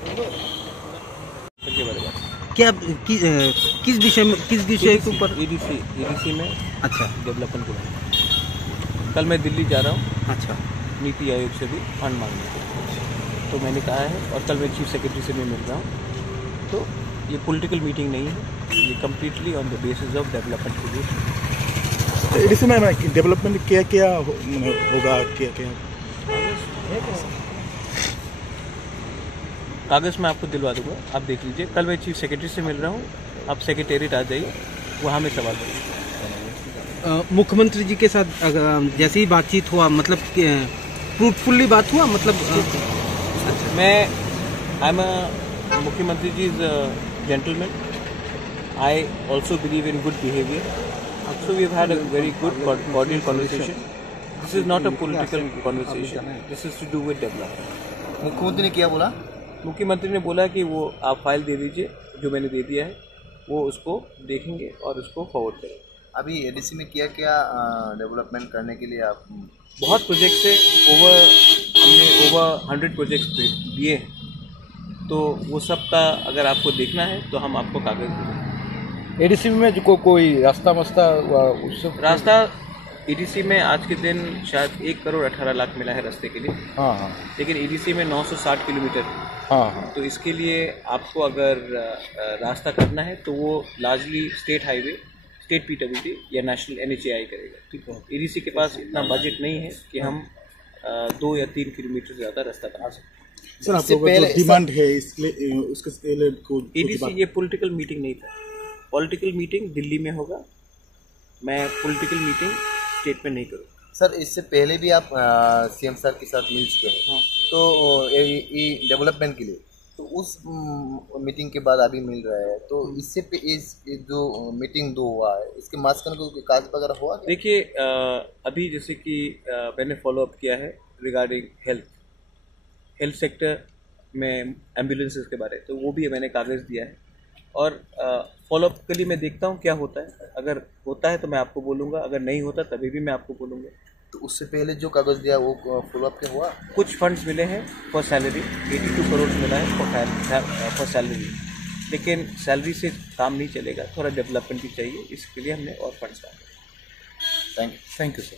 के बारे में क्या किस विषय के ऊपर? एडीसी में अच्छा, डेवलपमेंट के बारे में। कल मैं दिल्ली जा रहा हूँ अच्छा, नीति आयोग से भी फंड मांगने को, तो मैंने कहा है, और कल मैं चीफ सेक्रेटरी से भी मिल रहा हूँ। तो ये पॉलिटिकल मीटिंग नहीं है, ये completely on the basis of development के लिए। एडीसी में डेवलपमेंट क्या क्या होगा, क्या क्या कागज़ मैं आपको दिलवा दूंगा, आप देख लीजिए। कल मैं चीफ सेक्रेटरी से मिल रहा हूँ, आप सेक्रेटेरिएट आ जाइए, वहाँ में सवाल करिए। मुख्यमंत्री जी के साथ जैसे ही बातचीत हुआ, मतलब फ्रूटफुल्ली बात हुआ, मतलब मैं आई एम अ मुख्यमंत्री ji is gentleman, I also believe in good behaviour, so we have had a very good cordial conversation. This is not a political conversation, this is to do with development. मुख्यमंत्री ने क्या बोला? मुख्यमंत्री ने बोला कि वो आप फाइल दे दीजिए, जो मैंने दे दिया है, वो उसको देखेंगे और उसको फॉरवर्ड करेंगे। अभी एडीसी में क्या क्या डेवलपमेंट करने के लिए आप? बहुत प्रोजेक्ट्स है, हमने ओवर 100 प्रोजेक्ट्स दिए हैं, तो वो सब का अगर आपको देखना है तो हम आपको कागज देंगे। एडीसी में जो कोई रास्ता मस्ता उससे रास्ता एडीसी में आज के दिन शायद 1 करोड़ 18 लाख मिला है रास्ते के लिए। हाँ, लेकिन एडीसी में 960 किलोमीटर, हाँ, तो इसके लिए आपको अगर रास्ता करना है तो वो largely state highway, state PWD या नेशनल NHAI करेगा। ठीक है, एडीसी के पास इतना बजट नहीं है कि हम 2 या 3 किलोमीटर से ज़्यादा रास्ता बना सकते। सर, आपको जो डिमांड है इसलिए उसके एडीसी ये पॉलिटिकल मीटिंग नहीं था, पॉलिटिकल मीटिंग दिल्ली में होगा, मैं पॉलिटिकल मीटिंग स्टेट में नहीं करूँगा। सर, इससे पहले भी आप सीएम सर के साथ मिल चुके हैं। हाँ। तो ये डेवलपमेंट के लिए तो उस मीटिंग के बाद अभी मिल रहा है, तो इससे पे इस जो मीटिंग दो हुआ है, इसके मास्क को काज वगैरह हुआ? देखिए, अभी जैसे कि मैंने फॉलो अप किया है रिगार्डिंग हेल्थ सेक्टर में एम्बुलेंसेस के बारे, तो वो भी मैंने कागज़ दिया है, और फॉलोअप के लिए मैं देखता हूँ क्या होता है। अगर होता है तो मैं आपको बोलूँगा, अगर नहीं होता तभी भी मैं आपको बोलूँगा। तो उससे पहले जो कागज़ दिया वो फॉलोअप क्या हुआ? कुछ फंड्स मिले हैं फॉर सैलरी, 82 करोड़ मिला है फॉर सैलरी, लेकिन सैलरी से काम नहीं चलेगा, थोड़ा डेवलपमेंट भी चाहिए, इसके लिए हमने और फंड्स डाले। Thank you sir.